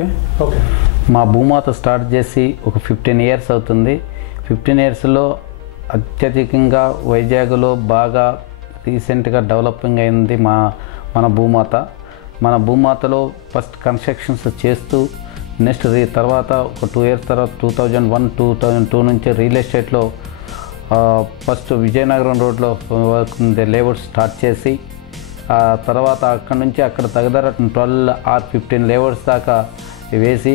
Okay okay మా భూమాత start చేసి ఒక 15 ఇయర్స్ అవుతుంది. 15 ఇయర్స్లో అత్యధికంగా వైజాగ్లో బాగా రీసెంట్గా డెవలపింగ్ అయింది మన భూమాత. మన భూమాతలో ఫస్ట్ కన్స్ట్రక్షన్స్ చేస్తూ నెక్స్ట్ తర్వాత ఒక 2 ఇయర్స్ తర్వాత 2001-2002 నుంచి రియల్ ఎస్టేట్లో ఫస్ట్ విజయనగరం రోడ్లో లేఅవుట్ స్టార్ట్ చేసి తర్వాత అక్కడ నుంచి అక్కడ దగ్గర 12 or 15 లేఅవుట్స్ దాకా వేసి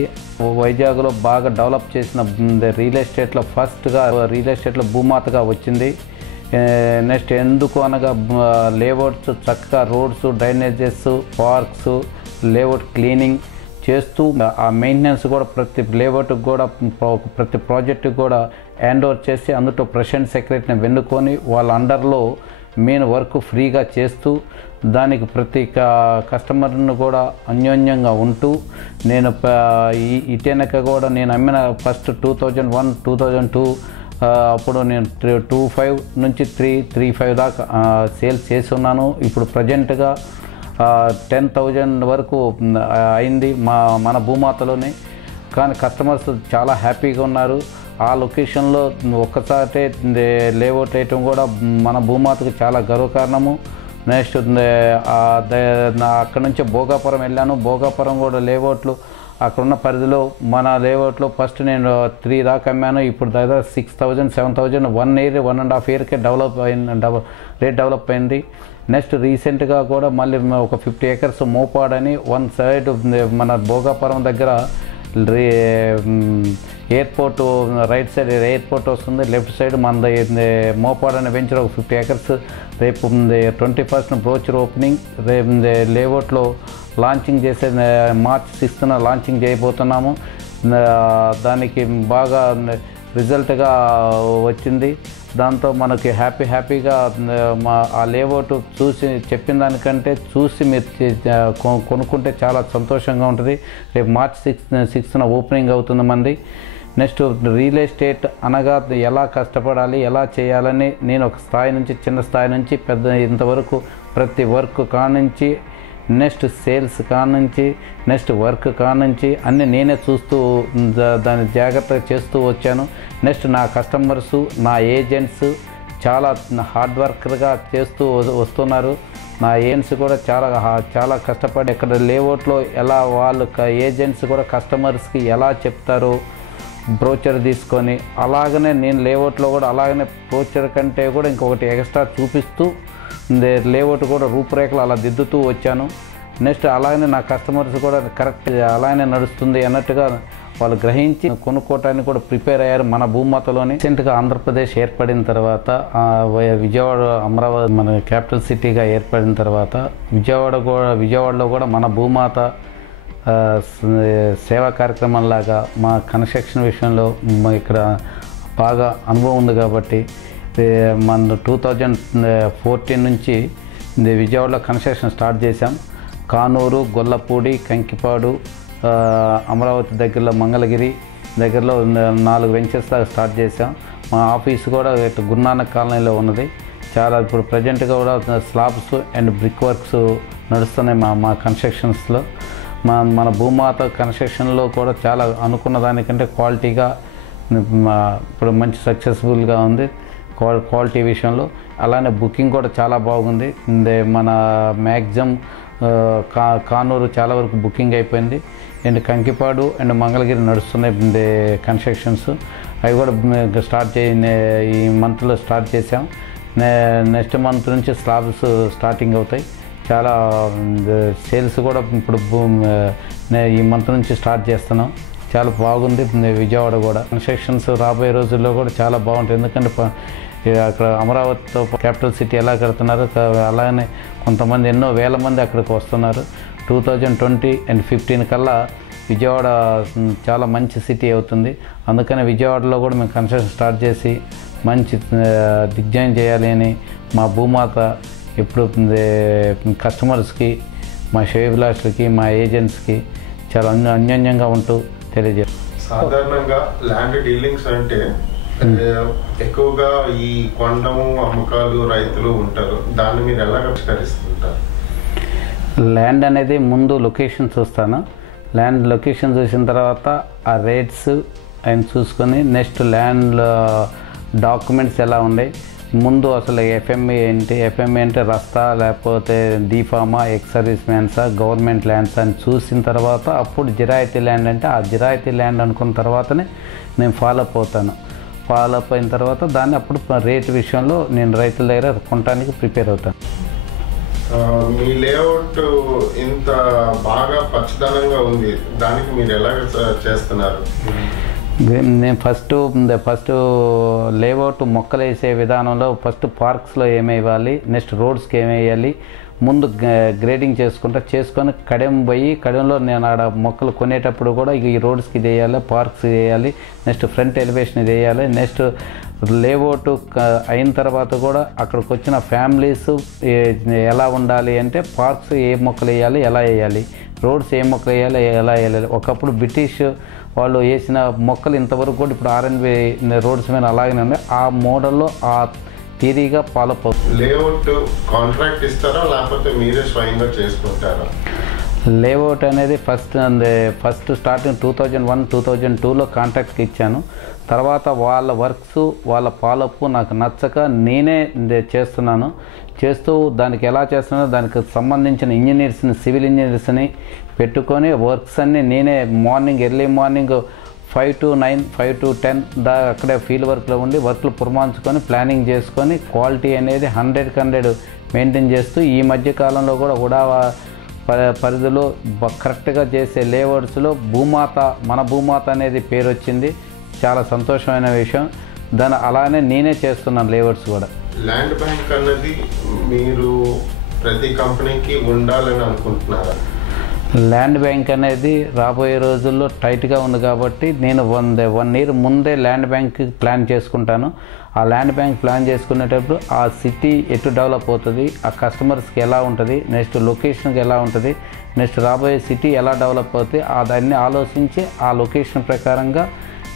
వైజాగ్లో బాగా డెవలప్ చేసిన రియల్ ఎస్టేట్లో ఫస్ట్గా రియల్ ఎస్టేట్లో భూమాతగా వచ్చింది. నెక్స్ట్ ఎందుకు అనగా లేఅవుట్స్ చక్కగా roads, drainages, parks, layout cleaning చేస్తూ ఆ మెయింటెనెన్స్ కూడా ప్రతి లేఅవుట్కి కూడా ప్రతి ప్రాజెక్టుకి కూడా హ్యాండ్ ఓవర్ చేసి అందులో ప్రెసిడెంట్ సెక్రటరీని వెన్నుకొని వాళ్ళ అండర్లో మెయిన్ వర్క్ ఫ్రీగా చేస్తూ దానికి ప్రతి కస్టమర్ను కూడా అన్యోన్యంగా ఉంటూ నేను ఇటెనక కూడా నేను అమ్మిన ఫస్ట్ 2001-2002 అప్పుడు నేను 25 నుంచి 335 దాకా సేల్స్ చేసి ఉన్నాను. ఇప్పుడు ప్రజెంట్గా 10,000 వరకు అయింది మన భూమాతలోనే. కానీ కస్టమర్స్ చాలా హ్యాపీగా ఉన్నారు. ఆ లొకేషన్లో ఒక్కసారి లేఅవుట్ వేయటం కూడా మన భూమాతకు చాలా గర్వకారణము. నెక్స్ట్ అక్కడ నుంచి భోగాపురం వెళ్ళాను. భోగాపురం కూడా లేఅవుట్లు అక్కడున్న పరిధిలో మన లేఅవుట్లో ఫస్ట్ నేను 3 దాకా అమ్మాను. ఇప్పుడు దాదాపు 6,000, 7,000 1.5 ఇయర్కే రేట్ డెవలప్ అయింది. నెక్స్ట్ రీసెంట్గా కూడా మళ్ళీ ఒక 50 acres మోపాడని వన్ సైడ్ మన భోగాపురం దగ్గర ఎయిర్పోర్ట్ రైట్ సైడ్ ఎయిర్పోర్ట్ వస్తుంది, లెఫ్ట్ సైడ్ మన మోపాడ్ అనే వెంచర్ ఒక 50 acres రేపు 21st బ్రోచర్ ఓపెనింగ్ రేపు లేఅవుట్లో లాంచింగ్ చేసే March 6th లాంచింగ్ చేయబోతున్నాము. దానికి బాగా రిజల్ట్గా వచ్చింది. దాంతో మనకి హ్యాపీగా ఆ లేఅవుట్ చూసి చెప్పిన దానికంటే చూసి మీరు కొనుక్కుంటే చాలా సంతోషంగా ఉంటుంది. రేపు March 6th ఓపెనింగ్ అవుతుంది మంది. నెక్స్ట్ రియల్ ఎస్టేట్ అనగా ఎలా కష్టపడాలి, ఎలా చేయాలని నేను ఒక స్థాయి నుంచి చిన్న స్థాయి నుంచి పెద్ద ఇంతవరకు ప్రతి వర్క్ కానుంచి నెక్స్ట్ సేల్స్ కానుంచి నెక్స్ట్ వర్క్ కానుంచి అన్నీ నేనే చూస్తూ దాన్ని జాగ్రత్తగా చేస్తూ వచ్చాను. నెక్స్ట్ నా కస్టమర్సు, నా ఏజెంట్స్ చాలా హార్డ్ వర్కర్గా చేస్తూ వస్తున్నారు. నా ఏజెంట్స్ కూడా చాలా కష్టపడి ఇక్కడ లేఅవుట్లో ఎలా వాళ్ళు ఏజెంట్స్ కూడా కస్టమర్స్కి ఎలా చెప్తారు బ్రోచర్ తీసుకొని అలాగనే నేను లేఅవుట్లో కూడా అలాగనే బ్రోచర్ కంటే కూడా ఇంకొకటి ఎక్స్ట్రా చూపిస్తూ లేఅవుట్ కూడా రూపురేఖలు అలా దిద్దుతూ వచ్చాను. నెక్స్ట్ అలాగనే నా కస్టమర్స్ కూడా కరెక్ట్ అలాగనే నడుస్తుంది అన్నట్టుగా వాళ్ళు గ్రహించి కొనుక్కోవటానికి కూడా ప్రిపేర్ అయ్యారు మన భూమాతలోని. రీసెంట్గా ఆంధ్రప్రదేశ్ ఏర్పడిన తర్వాత విజయవాడ, అమరావతి మన క్యాపిటల్ సిటీగా ఏర్పడిన తర్వాత విజయవాడలో కూడా మన భూమాత సేవా కార్యక్రమంలాగా మా కన్స్ట్రక్షన్ విషయంలో ఇక్కడ బాగా అనుభవం ఉంది కాబట్టి మన 2014 నుంచి విజయవాడలో కన్స్ట్రక్షన్ స్టార్ట్ చేశాం. కానూరు, గొల్లపూడి, కంకిపాడు, అమరావతి దగ్గరలో మంగళగిరి దగ్గరలో 4 వెంచర్స్ దాకా స్టార్ట్ చేశాం. మా ఆఫీస్ కూడా గురునానక్ కాలనీలో ఉన్నది. చాలా ఇప్పుడు ప్రజెంట్గా కూడా స్లాబ్స్ అండ్ బ్రిక్ వర్క్స్ నడుస్తున్నాయి మా కన్స్ట్రక్షన్స్లో. మన భూమాత కన్స్ట్రక్షన్లో కూడా చాలా అనుకున్న దానికంటే క్వాలిటీగా ఇప్పుడు మంచి సక్సెస్ఫుల్గా ఉంది క్వాలిటీ విషయంలో. అలానే బుకింగ్ కూడా చాలా బాగుంది. మన మ్యాక్సిమం కానూరు చాలా వరకు బుకింగ్ అయిపోయింది. అండ్ కంకిపాడు అండ్ మంగళగిరి నడుస్తున్నాయి కన్స్ట్రక్షన్స్. అవి కూడా ఈ మంత్లో స్టార్ట్ చేసాం. నెక్స్ట్ మంత్ నుంచి స్లాబ్స్ స్టార్టింగ్ అవుతాయి. చాలా సేల్స్ కూడా ఇప్పుడు ఈ మంత్ నుంచి స్టార్ట్ చేస్తున్నాం. చాలా బాగుంది విజయవాడ కూడా. కన్స్ట్రక్షన్స్ రాబోయే రోజుల్లో కూడా చాలా బాగుంటుంది. ఎందుకంటే అక్కడ అమరావతితో క్యాపిటల్ సిటీ ఎలా కడుతున్నారో అలానే కొంతమంది ఎన్నో వేల మంది అక్కడికి వస్తున్నారు. 2020 and 2015 కల్లా విజయవాడ చాలా మంచి సిటీ అవుతుంది. అందుకని విజయవాడలో కూడా మేము కన్స్ట్రక్షన్ స్టార్ట్ చేసి మంచి దిగ్జయం చేయాలి అని మా భూమాత ఇప్పుడు కస్టమర్స్కి, మా శ్రేయోభిలాషులకి, మా ఏజెంట్స్కి చాలా అన్యోన్యంగా ఉంటూ తెలియజేస్తాం. సాధారణంగా ల్యాండ్ డీలింగ్స్ అంటే ఎక్కువగా ఈ కొనడము, అమ్మకాలు రైతులు ఉంటారు. దాన్ని మీరు ఎలా పరిష్కరిస్తుంటారు? ల్యాండ్ అనేది ముందు లొకేషన్ చూస్తాను. ల్యాండ్ లొకేషన్ చూసిన తర్వాత ఆ రేట్స్ అండ్ చూసుకొని నెక్స్ట్ ల్యాండ్ డాక్యుమెంట్స్ ఎలా ఉన్నాయి, ముందు అసలు ఎఫ్ఎంఈ ఏంటి, ఎఫ్ఎంఈ అంటే రస్తా లేకపోతే డీఫామా, ఎక్స్ సర్వీస్ మ్యాన్సా, గవర్నమెంట్ ల్యాండ్స్ అని చూసిన తర్వాత అప్పుడు జిరాయితీ ల్యాండ్ అంటే ఆ జిరాయితీ ల్యాండ్ అనుకున్న తర్వాతనే నేను ఫాలో అప్ అవుతాను. ఫాలో అప్ అయిన తర్వాత దాన్ని అప్పుడు రేట్ విషయంలో నేను రైతుల దగ్గర కొనడానికి ప్రిపేర్ అవుతాను. మీ లేఅవుట్ ఇంత బాగా పచ్చదనంగా ఉంది, దానికి మీరు ఎలా చేస్తున్నారు? నేను ఫస్ట్ లేఅవుట్ మొక్కలు వేసే విధానంలో ఫస్ట్ పార్క్స్లో ఏమేయాలి, నెక్స్ట్ రోడ్స్కి ఏమేయాలి, ముందు గ్రేడింగ్ చేసుకొని కడెంలో నేను ఆడ మొక్కలు కొనేటప్పుడు కూడా ఈ రోడ్స్కి ఇది వేయాలి, పార్క్స్ వేయాలి, నెక్స్ట్ ఫ్రంట్ ఎలివేషన్ ఇది వేయాలి, నెక్స్ట్ లేఅవుట్ అయిన తర్వాత కూడా అక్కడికి వచ్చిన ఫ్యామిలీస్ ఎలా ఉండాలి అంటే పార్క్స్ ఏ మొక్కలు వేయాలి, ఎలా వేయాలి, రోడ్స్ ఏ మొక్కలు వేయాలి, ఎలా వేయాలి. ఒకప్పుడు బ్రిటిష్ వాళ్ళు వేసిన మొక్కలు ఇంతవరకు కూడా ఇప్పుడు ఆర్ఎన్బి రోడ్స్ మీద అలాగనే ఉన్నాయి. ఆ మోడల్లో ఆ థియరీగా ఫాలో అవుతుంది. లేఅవుట్ కాంట్రాక్ట్ ఇస్తారా లేకపోతే మీరే స్వయంగా చేసుకుంటారా? లేఅవుట్ అనేది ఫస్ట్ స్టార్టింగ్ 2001-2002లో కాంట్రాక్ట్కి ఇచ్చాను. తర్వాత వాళ్ళ వర్క్స్ వాళ్ళ ఫాలోఅప్ నాకు నచ్చక నేనే చేస్తున్నాను. చేస్తూ దానికి ఎలా చేస్తున్నానో దానికి సంబంధించిన ఇంజనీర్స్ని, సివిల్ ఇంజనీర్స్ని పెట్టుకొని వర్క్స్ అన్నీ నేనే ఎర్లీ మార్నింగ్ 5 to 9, 5 to 10 అక్కడే ఫీల్డ్ వర్క్లో ఉండి వర్క్లు పురమాయించుకొని ప్లానింగ్ చేసుకొని క్వాలిటీ అనేది 100% మెయింటైన్ చేస్తూ ఈ మధ్య కాలంలో కూడా ఉడావా పరిధిలో కరెక్ట్గా చేసే లేఅవుట్స్లో మన భూమాత అనేది పేరు వచ్చింది. చాలా సంతోషమైన విషయం. దాన్ని అలానే నేనే చేస్తున్నాను లేఅవుట్స్ కూడా. ల్యాండ్ బ్యాంక్ అన్నది మీరు ప్రతి కంపెనీకి ఉండాలని అనుకుంటున్నారా? ల్యాండ్ బ్యాంక్ అనేది రాబోయే రోజుల్లో టైట్గా ఉంది కాబట్టి నేను 1 year ముందే ల్యాండ్ బ్యాంక్ ప్లాన్ చేసుకుంటాను. ఆ ల్యాండ్ బ్యాంక్ ప్లాన్ చేసుకునేటప్పుడు ఆ సిటీ ఎటు డెవలప్ అవుతుంది, ఆ కస్టమర్స్కి ఎలా ఉంటుంది, నెక్స్ట్ లొకేషన్కి ఎలా ఉంటుంది, నెక్స్ట్ రాబోయే సిటీ ఎలా డెవలప్ అవుతుంది, దాన్ని ఆలోచించి ఆ లొకేషన్ ప్రకారంగా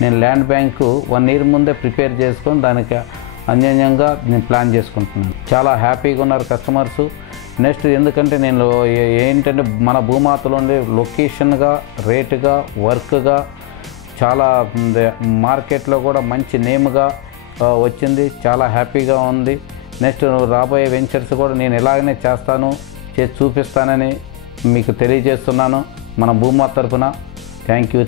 నేను ల్యాండ్ బ్యాంకు 1 year ముందే ప్రిపేర్ చేసుకొని దానికి అన్యోన్యంగా నేను ప్లాన్ చేసుకుంటున్నాను. చాలా హ్యాపీగా ఉన్నారు కస్టమర్సు. నెక్స్ట్ ఎందుకంటే నేను ఏంటంటే మన భూమాతలో ఉండే లొకేషన్గా, రేటుగా, వర్క్గా చాలా మార్కెట్లో కూడా మంచి నేమ్గా వచ్చింది. చాలా హ్యాపీగా ఉంది. నెక్స్ట్ రాబోయే వెంచర్స్ కూడా నేను ఎలాగనే చేసి చూపిస్తానని మీకు తెలియజేస్తున్నాను మన భూమాత తరఫున. Thank you.